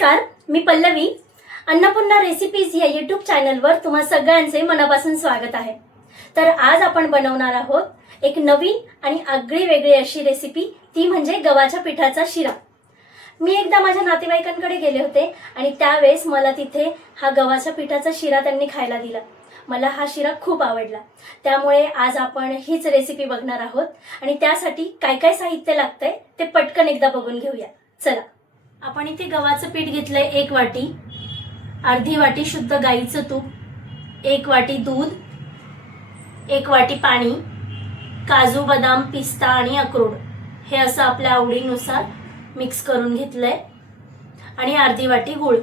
नमस्कार, मी पल्लवी. अन्नपूर्णा रेसिपीज या यूट्यूब चॅनलवर तुम्हा सगळ्यांचे मनापासून स्वागत आहे. तर आज आपण बनवणार आहोत एक नवीन आणि आगळी वेगळी अशी रेसिपी, ती म्हणजे गव्हाच्या पिठाचा शिरा. मी एकदा माझ्या नातेवाईकांकडे गेले होते आणि त्यावेळेस मला तिथे हा गव्हाच्या पिठाचा शिरा त्यांनी खायला दिला. मला हा शिरा खूप आवडला. त्यामुळे आज आपण हीच रेसिपी बघणार आहोत आणि त्यासाठी काय काय साहित्य लागतंय ते पटकन एकदा बघून घेऊया. चला. आपण इथे गव्हाचं पीठ घेतलंय 1 वाटी, अर्धी वाटी शुद्ध गाईचं तूप, 1 वाटी दूध, 1 वाटी पाणी, काजू, बदाम, पिस्ता आणि अक्रोड हे असं आपल्या आवडीनुसार मिक्स करून घेतलंय आणि अर्धी वाटी गूळ.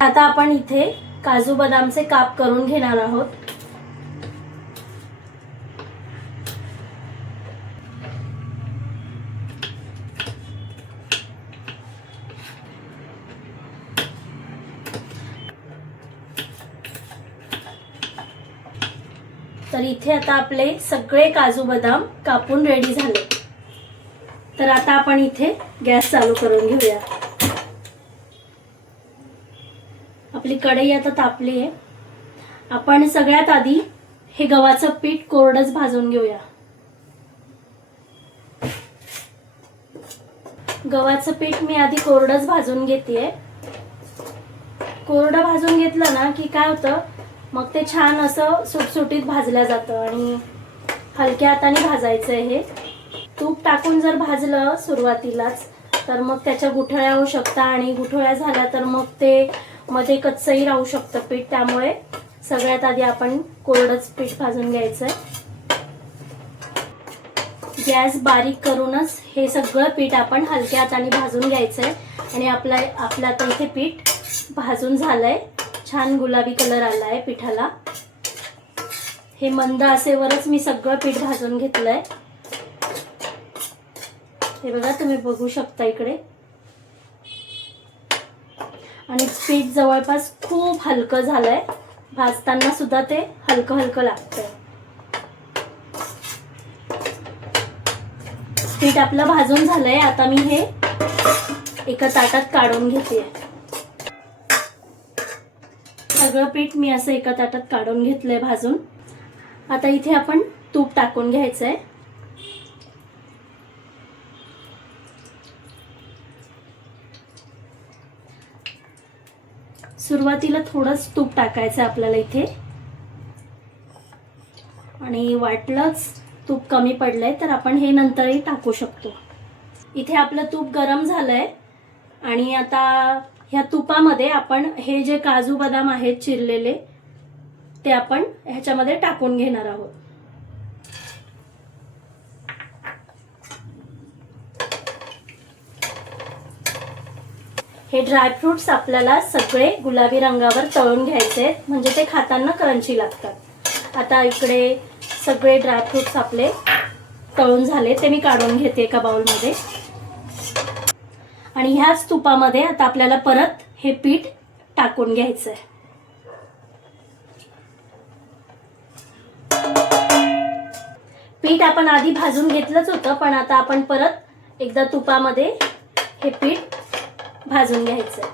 आता आपण इथे काजू बदामचे काप करून घेणार आहोत. तर इथे आता आपले सगळे काजू बदाम कापून रेडी झाले. तर आता आपण इथे गॅस चालू करून घेऊया. आपली कढई आता तापली आहे. आपण सगळ्यात आधी हे गव्हाचं पीठ कोरडंच भाजून घेऊया. गव्हाचं पीठ मी आधी कोरडंच भाजून घेतेय. कोरडं भाजून घेतलं ना की काय होतं, मग ते छान असं सुटसुटीत भाजलं जातं आणि हलक्या हाताने भाजायचं आहे. हे तूप टाकून जर भाजलं सुरुवातीलाच तर मग त्याच्या गुठळ्या होऊ शकतात आणि गुठळ्या झाल्या तर मग ते मध्ये कच्चही राहू शकतं पीठ. त्यामुळे सगळ्यात आधी आपण कोरडंच पीठ भाजून घ्यायचंय. गॅस बारीक करूनच हे सगळं पीठ आपण हलक्या हाताने भाजून घ्यायचंय. आणि आपलं आता इथे पीठ भाजून झालंय. छान गुलाबी कलर आलाय पिठाला. हे मंद आचेवरच मी सगळं पीठ भाजून घेतलंय. हे बघा, तुम्ही बघू शकता इकडे. आणि पीठ जवळपास खूप हलकं झालंय. भाजताना सुद्धा ते हलकं हलकं लागतंय. पीठ आपलं भाजून झालंय. आता मी हे एका ताटात काढून घेते. सगळं पीठ मी असं एका ताटात काढून घेतलंय भाजून. आता इथे आपण तूप टाकून घ्यायचंय. सुरुवातीला थोडंच तूप टाकायचं आपल्याला इथे. आणि वाटलंच तूप कमी पडलंय तर आपण हे नंतरही टाकू शकतो. इथे आपलं तूप गरम झालंय आणि आता ह्या तुपामध्ये आपण हे जे काजू बदाम आहेत चिरलेले ते आपण ह्याच्यामध्ये टाकून घेणार आहोत. हे ड्रायफ्रुट्स आपल्याला सगळे गुलाबी रंगावर तळून घ्यायचे म्हणजे ते खाताना क्रंची लागतात. आता इकडे सगळे ड्रायफ्रुट्स आपले तळून झाले, ते मी काढून घेते एका बाउलमध्ये. आणि ह्याच तुपामध्ये आता आपल्याला परत हे पीठ टाकून घ्यायचंय. पीठ आपण आधी भाजून घेतलंच होतं, पण आता आपण परत एकदा तुपामध्ये हे पीठ भाजून घ्यायचंय.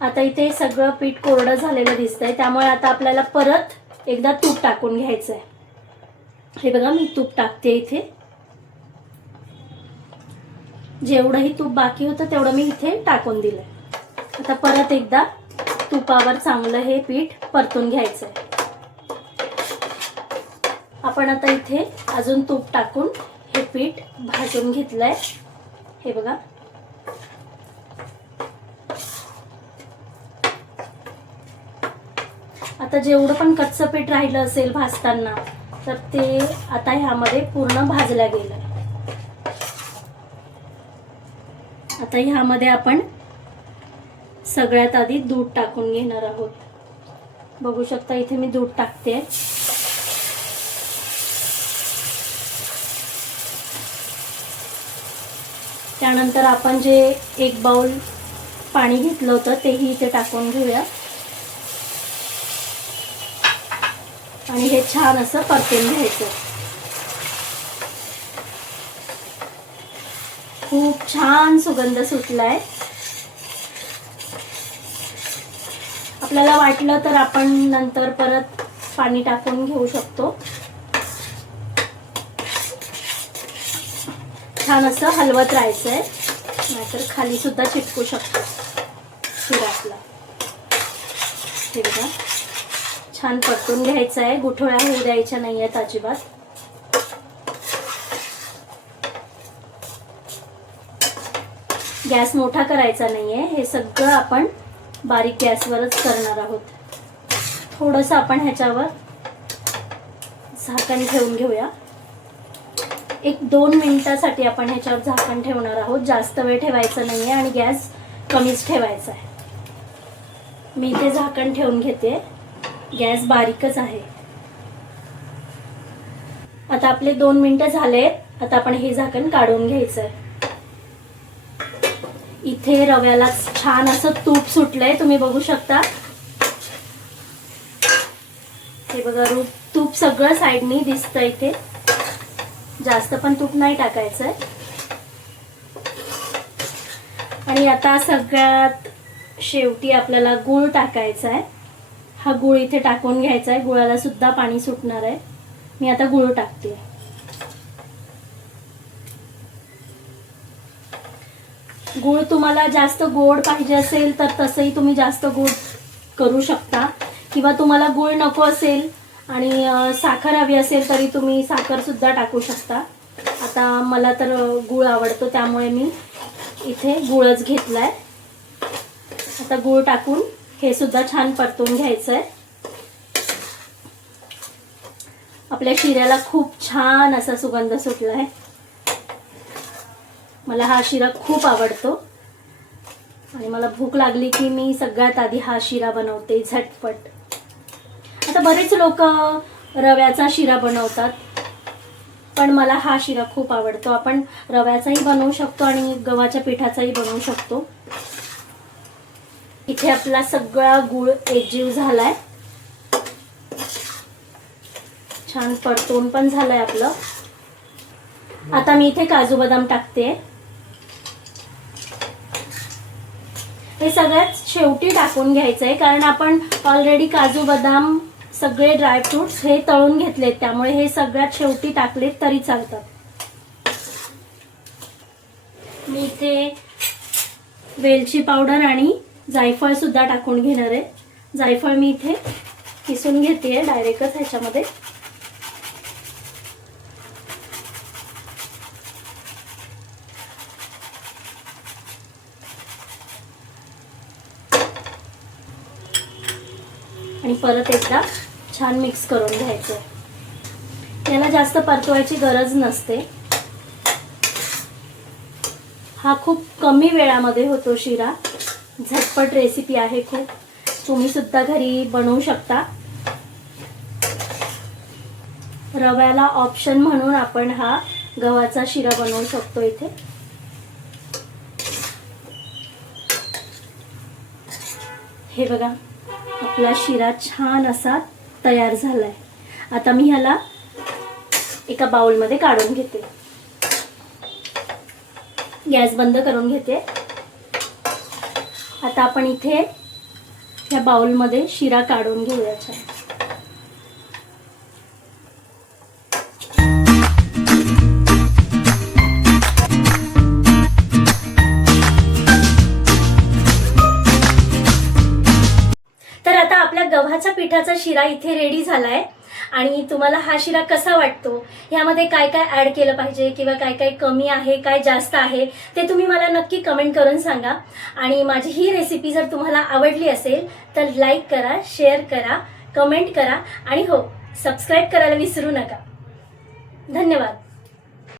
आता इथे सगळं पीठ कोरडं झालेलं दिसतंय. त्यामुळे आता आपल्याला परत एकदा तूप टाकून घ्यायचंय. हे बघा, मी तूप टाकते इथे. जेवढंही तूप बाकी होतं तेवढं मी इथे टाकून दिलंय. आता परत एकदा तुपावर चांगलं हे पीठ परतून घ्यायचंय. आपण आता इथे अजून तूप टाकून हे पीठ भाजून घेतलंय. हे बघा, आता जेवढं पण कच्चं पीठ राहिलं असेल भाजताना तर ते आता ह्यामध्ये पूर्ण भाजलं गेलंय. आता ह्यामध्ये आपण सगळ्यात आधी दूध टाकून घेणार आहोत. बघू शकता इथे मी दूध टाकते. त्यानंतर आपण जे 1 बाउल पाणी घेतलं होतं तेही इथे टाकून घेऊया. आणि हे छान असं परतून घ्यायचं. खूप छान सुगंध सुटलाय. आपल्याला वाटलं तर आपण नंतर परत पाणी टाकून घेऊ शकतो. छान असं हलवत राहायचंय, नाहीतर खाली सुद्धा चिटकू शकतो शिरा आपला. हे बघा, छान परतून घ्यायचं आहे, गुठळ्या होऊ द्यायच्या नाही आहेत अजिबात. गॅस मोठा करायचा नाहीये, हे सगळं आपण बारीक गॅसवरच करणार आहोत. थोडंसं आपण ह्याच्यावर झाकण ठेवून घेऊया. 1-2 मिनिटासाठी आपण ह्याच्यावर झाकण ठेवणार आहोत. जास्त वेळ ठेवायचं नाहीये आणि गॅस कमीच ठेवायचा आहे. मी इथे झाकण ठेवून घेते, गॅस बारीकच आहे. आता आपले 2 मिनिटं झालेत. आता आपण हे झाकण काढून घ्यायचंय. इथे रव्याला छान असं तूप सुटलंय, तुम्ही बघू शकता. हे बघा, तूप सगळं साईडनी दिसतंय इथे. जास्त पण तूप नाही टाकायचंय. आणि आता सगळ्यात शेवटी आपल्याला गूळ टाकायचा आहे. हा गूळ इथे टाकून घ्यायचा आहे. गुळाला सुद्धा पाणी सुटणार आहे. मी आता गूळ टाकते. गूळ तुम्हाला जास्त गोड पाहिजे असेल तर तसंही तुम्ही जास्त गोड करू शकता, किंवा तुम्हाला गूळ नको असेल आणि साखर हवी असेल तरी तुम्ही साखर सुद्धा टाकू शकता. आता मला तर गूळ आवडतो त्यामुळे मी इथे गूळच घेतलाय. आता गूळ टाकून हे सुद्धा छान परतून घ्यायचंय. आपल्या शिऱ्याला खूप छान असा सुगंध सुटलाय. मला हा शिरा खूप आवडतो आणि मला भूक लागली की मी सगळ्यात आधी हा शिरा बनवते झटपट. आता बरेच लोक रव्याचा शिरा बनवतात, पण मला हा शिरा खूप आवडतो. आपण रव्याचाही बनवू शकतो आणि गव्हाच्या पिठाचाही बनवू शकतो. इथे आपला सगळा गूळ एकजीव झालाय, छान परतून पण झालंय आपलं. आता मी इथे काजू बदाम टाकते. हे सगळ्यात शेवटी टाकून घ्यायचंय, कारण आपण ऑलरेडी काजू बदाम सगळे ड्रायफ्रुट्स हे तळून घेतलेत, त्यामुळे हे सगळ्यात शेवटी टाकलेत तरी चालतात. मी इथे वेलची पावडर आणि जायफळ सुद्धा टाकून घेणार आहे. जायफळ मी इथे किसून घेते डायरेक्टच ह्याच्यामध्ये. आणि परत एकदा छान मिक्स करून घ्यायचं. याला जास्त परतवायची गरज नसते. हा खूप कमी वेळामध्ये होतो शिरा. झटपट रेसिपी आहे खूप. तुम्ही सुद्धा घरी बनवू शकता. रव्याला ऑप्शन म्हणून आपण हा गव्हाचा शिरा बनवू शकतो इथे. हे बघा, आपला शिरा छान असा तयार झालाय. आता मी ह्याला एका बाउलमध्ये काढून घेते. गॅस बंद करून घेते. आता आपण इथे या बाउलमध्ये शिरा काढून घेऊया. तर आता आपल्या गव्हाच्या पिठाचा शिरा इथे रेडी झालाय. आणि तुम्हाला हा शिरा कसा वाटतो, ह्यामध्ये काय काय ॲड केलं पाहिजे किंवा काय काय कमी आहे, काय जास्त आहे, ते तुम्ही मला नक्की कमेंट करून सांगा. आणि माझी ही रेसिपी जर तुम्हाला आवडली असेल तर लाईक करा, शेअर करा, कमेंट करा आणि हो, सबस्क्राईब करायला विसरू नका. धन्यवाद.